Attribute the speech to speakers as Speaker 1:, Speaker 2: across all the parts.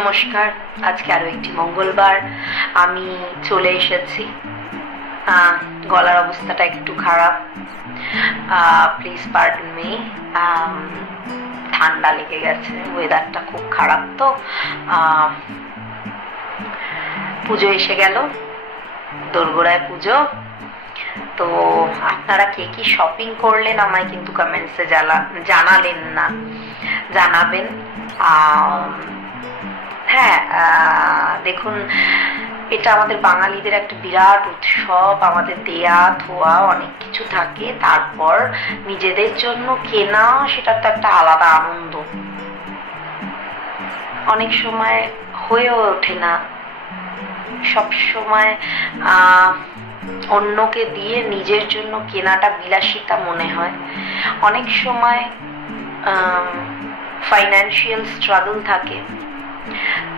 Speaker 1: নমস্কার। আজকে আরও একটি মঙ্গলবার। আমি চলে এসেছি। গলার অবস্থাটা একটু খারাপ। প্লিজ পার্ডন মি ঠান্ডা লেগে গেছে ওয়েদারটা খুব খারাপ তো। পুজো এসে গেল, দোরগোড়ায় পুজো। তো আপনারা কে কি শপিং করলেন আমায় কিন্তু কমেন্টসে জানালেন না। জানাবেন। হ্যাঁ দেখুন, এটা আমাদের বাঙালিদের একটা বিরাট উৎসব, আমাদের দেয়া, ধোয়া, অনেক কিছু থাকে। তারপর নিজেদের জন্য কেনা, সেটা তো একটা আলাদা আনন্দ। অনেক সময় হয়েও ওঠে না। সব সময় অন্যকে দিয়ে নিজের জন্য কেনাটা বিলাসিতা মনে হয়। অনেক সময় ফাইন্যান্সিয়াল স্ট্রাগল থাকে।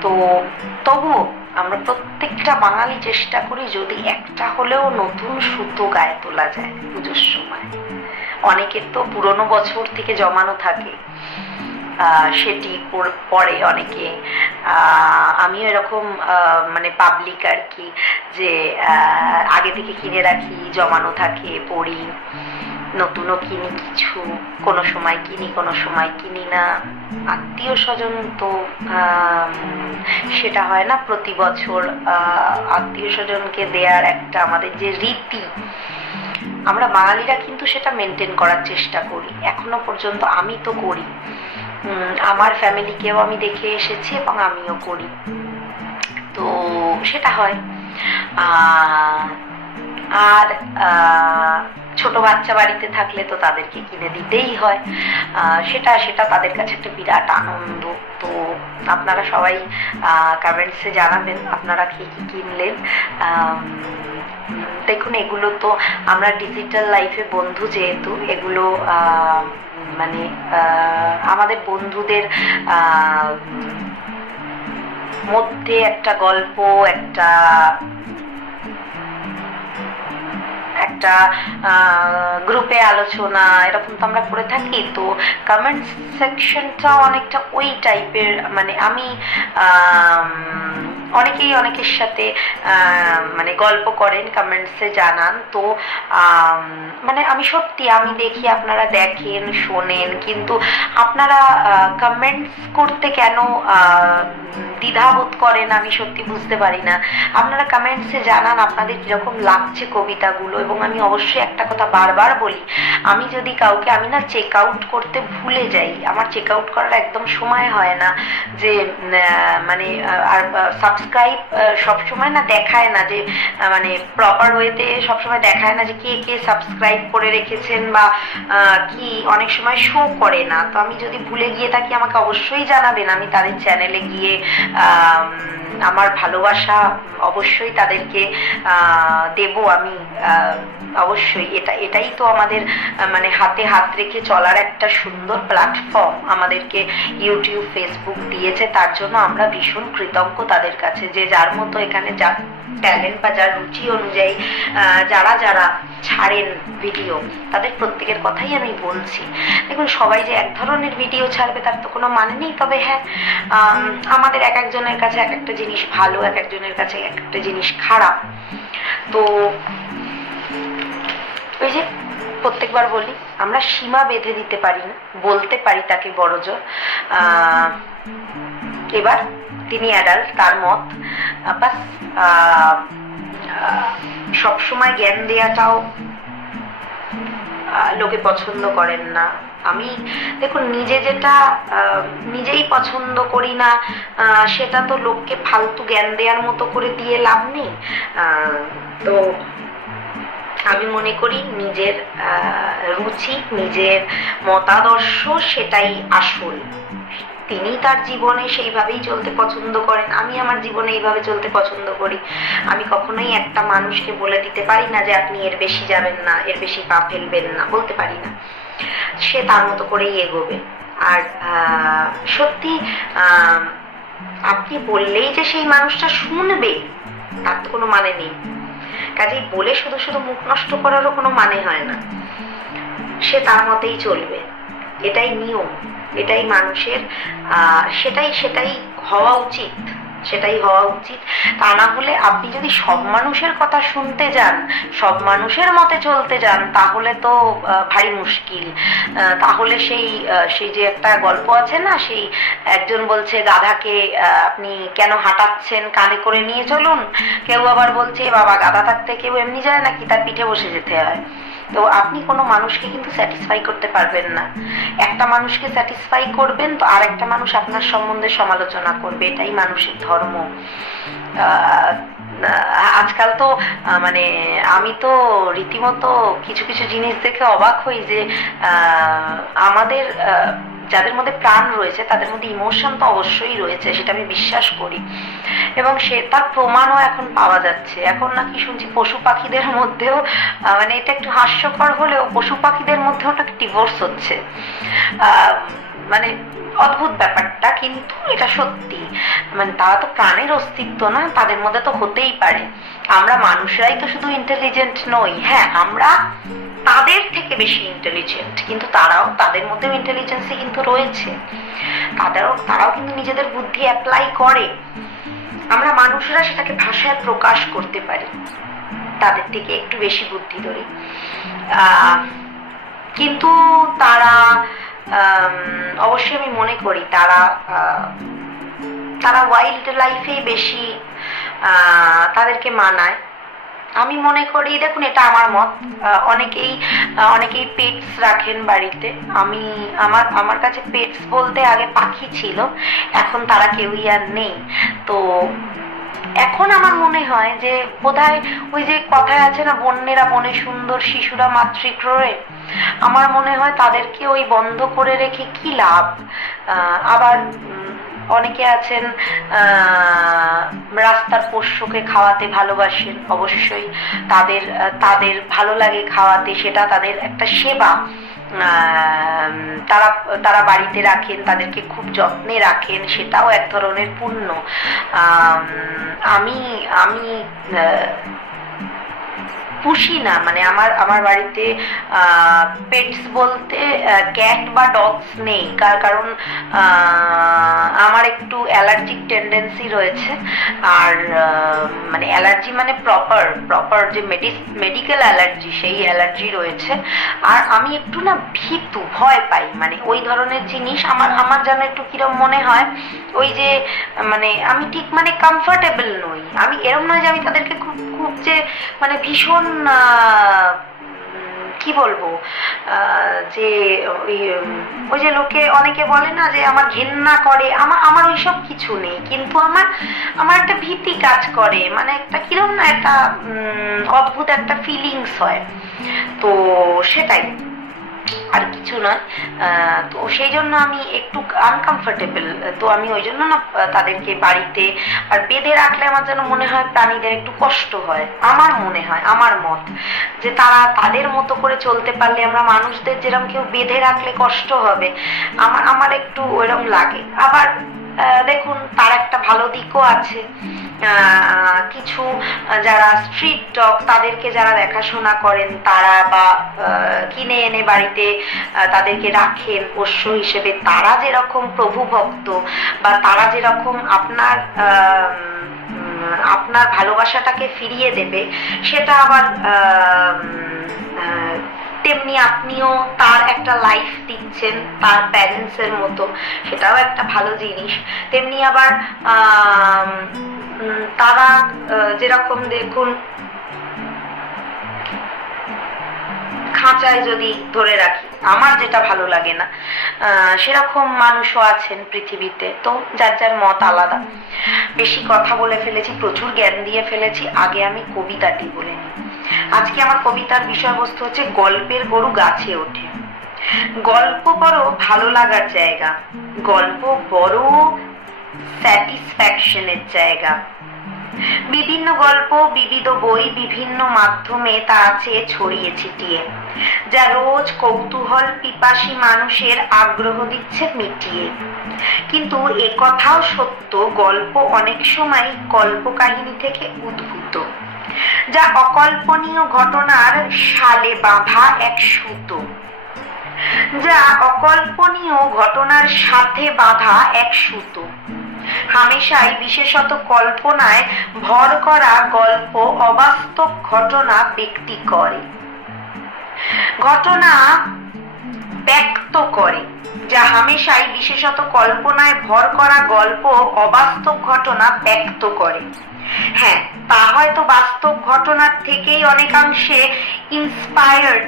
Speaker 1: তো তবুও আমরা প্রত্যেকটা বাঙালি চেষ্টা করি যদি একটা হলেও নতুন সুতো গায়ে তোলা যায় পুজোর সময়। অনেকের তো পুরনো বছর থেকে জমানো থাকে। সেটি পর- অনেকে আমিও এরকম মানে পাবলিক আর কি যে আগে থেকে কিনে রাখি, জমানো থাকে পড়ি নতুনও কিনি কিছু, কোনো সময় কিনি, কোনো সময় কিনি না। আত্মীয় স্বজন তো সেটা হয় না প্রতি বছর আত্মীয় স্বজনকে দেওয়ার একটা আমাদের যে রীতি, আমরা বাঙালিরা কিন্তু সেটা মেনটেন করার চেষ্টা করি। এখনও পর্যন্ত আমি তো করি। আমার ফ্যামিলিকেও আমি দেখে এসেছি এবং আমিও করি। তো সেটা হয়। আর ছোট বাচ্চা বাড়িতে থাকলে তো তাদেরকে কিনে দিতেই হয়। সেটা সেটা তাদের কাছে একটা বিরাট আনন্দ। তো আপনারা সবাই কমেন্টসে জানাবেন আপনারা কি কি কিনলেন। দেখুন, এগুলো তো আমরা ডিজিটাল লাইফে বন্ধু যেহেতু, এগুলো মানে আমাদের বন্ধুদের মধ্যে একটা গল্প, একটা একটা গ্রুপে আলোচনা, এরকম তো আমরা করে থাকি। তো কমেন্ট সেকশনটা অনেকটা ওই টাইপের মানে আমি অনেকেই অনেকের সাথে মানে গল্প করেন কমেন্টসে জানান। তো মানে আমি সত্যি, আমি দেখি আপনারা দেখেন, শোনেন, কিন্তু আপনারা কমেন্টস করতে কেন দ্বিধাবোধ করেন, আমি সত্যি বুঝতে পারি না। আপনারা কমেন্টসে জানান, আপনাদের কীরকম লাগছে কবিতাগুলো, এবং আমি অবশ্যই একটা কথা বারবার বলি, আমি যদি কাউকে, আমি না চেক আউট করতে ভুলে যাই, আমার চেক আউট করার একদম সময় হয় না যে মানে আর সাবস্ক্রাইব সবসময় না দেখায় না যে মানে প্রপার ওয়েতে সবসময় দেখায় না যে কে কে সাবস্ক্রাইব করে রেখেছেন বা কি, অনেক সময় শো করে না। তো আমি যদি ভুলে গিয়ে থাকি, আমাকে অবশ্যই জানাবেন। আমি তাদের চ্যানেলে গিয়ে আমার ভালোবাসা অবশ্যই তাদেরকে দেব আমি অবশ্যই, এটা এটাই তো আমাদের মানে হাতে হাত রেখে চলার একটা সুন্দর প্ল্যাটফর্ম আমাদেরকে ইউটিউব ফেসবুক দিয়েছে। তার জন্য আমরা ভীষণ কৃতজ্ঞ তাদের কাছে যে যার মতো এখানে যা ট্যালেন্ট বা যার রুচি অনুযায়ী যারা যারা ছাড়েন ভিডিও তাদের প্রত্যেকের কথাই আমি বলছি। দেখুন, সবাই যে এক ধরনের ভিডিও ছাড়বে, তার তো কোনো মানে নেই। তবে হ্যাঁ আমাদের এক একজনের কাছে এক একটা জিনিস ভালো, এক একজনের কাছে এক একটা জিনিস খারাপ। তো ওই যে প্রত্যেকবার বলি আমরা সীমা বেঁধে দিতে পারি না বলতে পারি তাকে বড় জোর আহ, এবার তিনি অ্যাডাল্ট তার মত। বাস সবসময় জ্ঞান দেওয়াটাও লোকে পছন্দ করেন না। আমি দেখুন নিজে যেটা নিজেই পছন্দ করি না সেটা তো লোককে ফালতু জ্ঞান দেওয়ার মতো করে দিয়ে লাভ নেই। তো আমি মনে করি নিজের রুচি, নিজের মতাদর্শ, সেটাই আসল। তিনি তার জীবনে সেইভাবেই চলতে পছন্দ করেন। আমি আমার জীবনে এইভাবে চলতে পছন্দ করি। আমি কখনোই একটা মানুষকে বলে দিতে পারি না যে, আপনি এর বেশি যাবেন না, এর বেশি পা ফেলবেন না, বলতে পারি না। সে তার মতো করেই এগোবে। আর সত্যি আপনি বললেই যে সেই মানুষটা শুনবে, তার তো কোনো মানে নেই। কাজেই বলে শুধু শুধু মুখ নষ্ট করারও কোনো মানে হয় না। সে তার মতেই চলবে। এটাই নিয়ম, এটাই মানুষের সেটাই সেটাই হওয়া উচিত। সেটাই হওয়া উচিত। তা না হলে আপনি যদি সব মানুষের কথা শুনতে যান, সব মানুষের মতে চলতে যান, তাহলে তো ভারী মুশকিল। তাহলে সেই সেই যে একটা গল্প আছে না, সেই একজন বলছে, গাধাকে আপনি কেন হাঁটাচ্ছেন? কাঁধে করে নিয়ে চলুন। কেউ আবার বলছে, বাবা, গাধা থাকতে কেউ এমনি যায় নাকি? তার পিঠে বসে যেতে হয়। তো আপনি কোনো মানুষকে কিন্তু স্যাটিসফাই করতে পারবেন না। একটা মানুষকে স্যাটিসফাই করবেন তো আর একটা মানুষ আপনার সম্বন্ধে সমালোচনা করবে, এটাই মানুষের ধর্ম। আজকাল তো মানে আমি তো রীতিমতো কিছু কিছু জিনিস দেখে অবাক হই যে আমাদের যাদের মধ্যে প্রাণ রয়েছে, তাদের মধ্যে ইমোশন তো অবশ্যই রয়েছে, সেটা আমি বিশ্বাস করি। এবং সে, তার প্রমাণও এখন পাওয়া যাচ্ছে। এখন নাকি শুনছি পশু পাখিদের মধ্যেও মানে এটা একটু হাস্যকর হলেও পশু পাখিদের মধ্যেও নাকি ডিভোর্স হচ্ছে। মানে অদ্ভুত ব্যাপারটা, কিন্তু এটা সত্যি। মানে তারা তো প্রাণের অস্তিত্ব না, তাদের মধ্যে তো হতেই পারে। আমরা মানুষরাই তো শুধু ইন্টেলিজেন্ট নই। হ্যাঁ আমরা তাদের থেকে বেশি ইন্টেলিজেন্ট কিন্তু তারাও তাদের মধ্যেও ইন্টেলিজেন্সি কিন্তু রয়েছে। তাদেরও, তারাও কিন্তু নিজেদের বুদ্ধি অ্যাপ্লাই করে। আমরা মানুষরা সেটাকে ভাষায় প্রকাশ করতে পারি, তাদের থেকে একটু বেশি বুদ্ধি ধরি। কিন্তু তারা অবশ্যই আমি মনে করি তারা তারা ওয়াইল্ড লাইফেই বেশি তাদেরকে মানায়। আমি মনে করি, দেখুন, এটা আমার মত। অনেকেই অনেকেই পেটস রাখেন বাড়িতে। আমি, আমার আমার কাছে পেটস বলতে আগে পাখি ছিল, এখন তারা কেউই আর নেই। তো এখন আমার মনে হয় যে, বোধহয় ওই যে কথায় আছে না, বন্যেরা বনে সুন্দর, শিশুরা মাতৃক্রয়ে আমার মনে হয় তাদেরকে ওই বন্ধ করে রেখে কি লাভ? আবার অনেকে আছেন রাস্তার পোষ্যকে খাওয়াতে ভালোবাসেন, অবশ্যই তাদের তাদের ভালো লাগে খাওয়াতে, সেটা তাদের একটা সেবা। তারা তারা বাড়িতে রাখেন, তাদেরকে খুব যত্নে রাখেন, সেটাও এক ধরনের পুণ্য। আমি আমি পুষি না। মানে আমার আমার বাড়িতে পেটস বলতে ক্যাট বা ডগস নেই। কার, কারণ আমার একটু অ্যালার্জিক টেন্ডেন্সি রয়েছে। আর মানে অ্যালার্জি মানে প্রপার প্রপার যে মেডিকেল অ্যালার্জি সেই অ্যালার্জি রয়েছে। আর আমি একটু না ভীতু, ভয় পাই। মানে ওই ধরনের জিনিস আমার আমার যেন একটু কিরম মনে হয়, ওই যে মানে আমি ঠিক মানে কমফর্টেবল নই। আমি এরম নয় যে আমি তাদেরকে খুব খুব যে মানে ভীষণ কি বলব? যে ওই যে লোকে অনেকে বলে না যে আমার ঘেন্না করে আমার আমার ওইসব কিছু নেই, কিন্তু আমার আমার একটা ভীতি কাজ করে মানে একটা কিরম না একটা অদ্ভুত একটা ফিলিংস হয়। তো সেটাই। আর কিছু নয়। তো সেই জন্য আমি একটু আনকমফোর্টেবল তো আমি ওই জন্য না তাদেরকে বাড়িতে আর বেঁধে রাখলে আমার যেন মনে হয় প্রাণীদের একটু কষ্ট হয়। আমার মনে হয়, আমার মত, যে তারা তাদের মতো করে চলতে পারলে আমরা মানুষদের যেরকম কেউ বেঁধে রাখলে কষ্ট হবে, আমার আমার একটু ওইরকম লাগে। আবার দেখুন, তার একটা ভালো দিকও আছে। কিছু যারা স্ট্রিট ডগ তাদেরকে যারা দেখাশোনা করেন, তারা বা কিনে এনে বাড়িতে তাদেরকে রাখেন পোষ্য হিসেবে তারা যেরকম প্রভু ভক্ত বা তারা যেরকম আপনার আপনার ভালোবাসাটাকে ফিরিয়ে দেবে, সেটা আবার তেমনি আপনিও তার একটা লাইফ দিচ্ছেন, তার প্যারেন্টসের মতো, সেটাও একটা ভালো জিনিস। তেমনি আবার তারা যেরকম দেখুন, খাঁচায় যদি ধরে রাখি, আমার যেটা ভালো লাগে না সেরকম মানুষও আছেন পৃথিবীতে, তো যার যার মত আলাদা। বেশি কথা বলে ফেলেছি, প্রচুর জ্ঞান দিয়ে ফেলেছি, আগে আমি কবিতাটি বলে নিই। আজকে আমার কবিতার বিষয়বস্তু হচ্ছে, গল্পের গরু গাছে ওঠে। গল্প বড় ভালো লাগার জায়গা, গল্প বড় স্যাটিসফ্যাকশনের জায়গা। বিভিন্ন গল্প, বিবিধ বই, বিভিন্ন মাধ্যমে তা আছে ছড়িয়ে ছিটিয়ে, যা রোজ কৌতূহল, পিপাসী মানুষের আগ্রহ দিচ্ছে মিটিয়ে। কিন্তু এ কথাও সত্য, গল্প অনেক সময় কল্পকাহিনী থেকে উদ্ভূত, যা অকল্পনীয় ঘটনার সালে বাঁধা এক সুতো, যা অকল্পনীয় ঘটনার সাথে বাঁধা এক সুতো। হামেশাই বিশেষত কল্পনায় ভর করা গল্প অবাস্তব ঘটনা ব্যক্তি করে। ঘটনা ব্যক্ত করে, যা হামেশাই বিশেষত কল্পনায় ভর করা গল্প অবাস্তব ঘটনা ব্যক্ত করে। হ্যাঁ তা হয়তো বাস্তব ঘটনার থেকেই অনেকাংশে ইন্সপায়ার্ড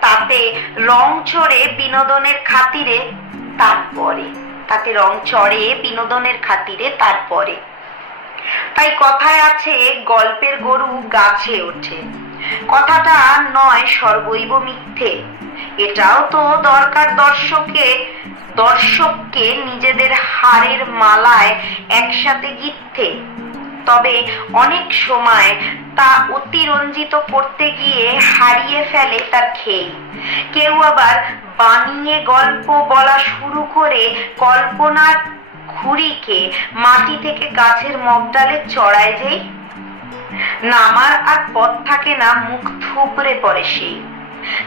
Speaker 1: তাতে রং চড়ে বিনোদনের খাতিরে তারপরে। তাতে রং চড়ে বিনোদনের খাতিরে তারপরে। তাই কথায় আছে, গল্পের গরু গাছে ওঠে। কথাটা নয় সর্বৈব মিথ্যে। এটাও তো দরকার দর্শকে দর্শককে নিজেদের হারের মালায় একসাথে গিথে তবে অনেক সময় তা অতিরঞ্জিত করতে গিয়ে হারিয়ে ফেলে তার খেই। কেউ আবার বানিয়ে গল্প বলা শুরু করে কল্পনার ঘুড়িকে মাটি থেকে গাছের মগডালে চড়ায় যেই। নামার আর পথ থাকে না, মুখ থুবড়ে পড়ে সেই।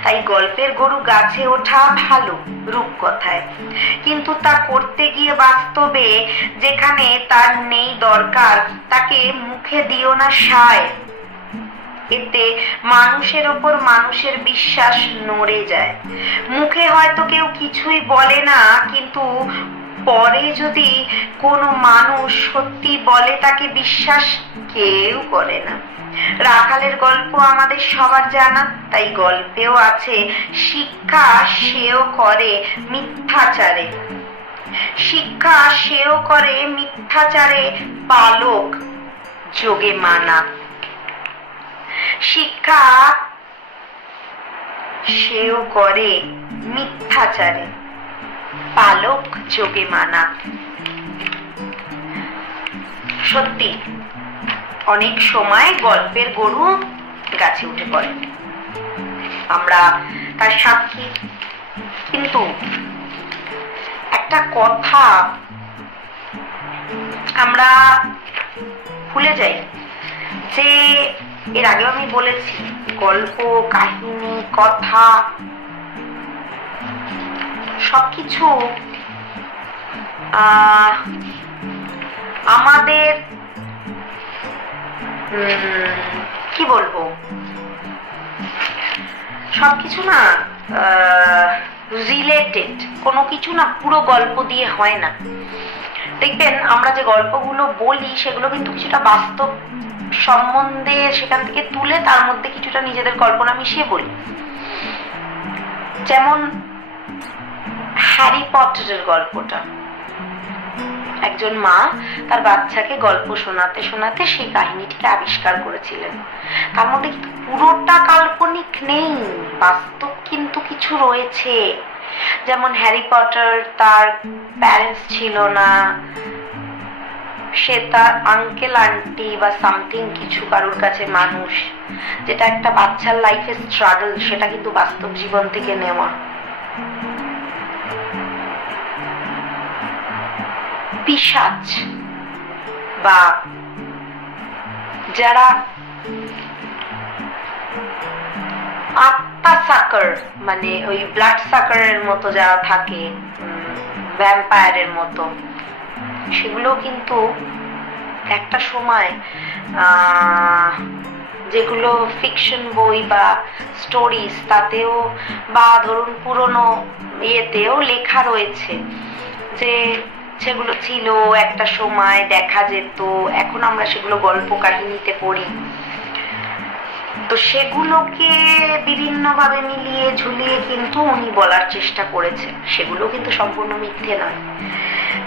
Speaker 1: তাই গল্পের গরু গাছে ওঠা ভালো রূপকথায়। কিন্তু তা করতে গিয়ে বাস্তবে যেখানে তার নেই দরকার, তাকে মুখে দিও না সায়। এতে মানুষের ওপর মানুষের বিশ্বাস নড়ে যায়। মুখে হয়তো কেউ কিছুই বলে না, কিন্তু পরে যদি কোনো মানুষ সত্যি বলে, তাকে বিশ্বাস কেউ করে না। রাখালের গল্প আমাদের সবার জানা, তাই গল্পেও আছে, শিক্ষা সেও করে মিথ্যাচারে। শিক্ষা সেও করে মিথ্যাচারে পালক যোগে মানা। শিক্ষা সেও করে মিথ্যাচারে। পালক যোগে মানা। সত্যি, অনেক সময় গল্পের গরু গাছে উঠে পড়ে। আমরা তার সাক্ষী। কিন্তু একটা কথা আমরা ভুলে যাই যে এর আগেও আমি বলেছি, গল্প, কাহিনী, কথা সবকিছু আমাদের কি বলব? সবকিছু না রিলেটেড কোনো কিছু না পুরো গল্প দিয়ে হয় না। দেখবেন, আমরা যে গল্পগুলো বলি, সেগুলো কিন্তু কিছুটা বাস্তব সম্বন্ধে সেখান থেকে তুলে তার মধ্যে কিছুটা নিজেদের কল্পনা মিশিয়ে বলি। যেমন হ্যারি পটারের গল্পটা। একজন মা তার বাচ্চাকে গল্প শোনাতে শোনাতে সেই কাহিনীটিকে আবিষ্কার করেছিলেন। তার মধ্যে পুরোটা কাল্পনিক নেই, বাস্তব কিন্তু কিছু রয়েছে। যেমন হ্যারি পটার তার প্যারেন্টস ছিল না, সে তার আঙ্কেল আন্টি বা সামথিং কিছু কারোর কাছে মানুষ, যেটা একটা বাচ্চার লাইফে স্ট্রাগল সেটা কিন্তু বাস্তব জীবন থেকে নেওয়া। পিসাচ বা যারা আত্মা সাকার মানে ওই ব্লাড সাকারের মতো যারা থাকে ভ্যাম্পায়ারের মতো, সেগুলো কিন্তু একটা সময় যেগুলো ফিকশন বই বা স্টোরিজ তাতেও বা ধরুন পুরনো ইয়েতেও লেখা রয়েছে যে সেগুলো ছিল, একটা সময় দেখা যেত, এখন আমরা সেগুলো গল্প কাহিনীতে পড়ি। তো সেগুলোকে বিভিন্নভাবে মিলিয়ে ঝুলিয়ে কিন্তু উনি বলার চেষ্টা করেছেন। সেগুলো কিন্তু সম্পূর্ণ মিথ্যে নয়।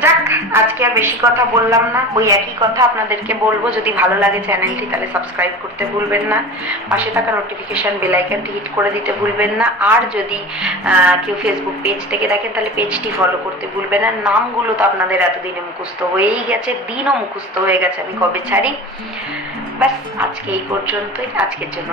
Speaker 1: যাক, আজকে আর বেশি কথা বললাম না। ওই একই কথা আপনাদেরকে বলব। যদি ভালো লাগে চ্যানেলটি, তাহলে সাবস্ক্রাইব করতে ভুলবেন না। পাশে থাকা নোটিফিকেশন বেল আইকনটি হিট করে দিতে ভুলবেন না। আর যদি কেউ ফেসবুক পেজ থেকে দেখেন, তাহলে পেজটি ফলো করতে ভুলবেন না। নামগুলো তো আপনাদের এতদিনে মুখস্থ হয়েই গেছে, দিনও মুখস্থ হয়ে গেছে, আমি কবে ছাড়ি? ব্যাস, আজকে এই পর্যন্তই। আজকের জন্য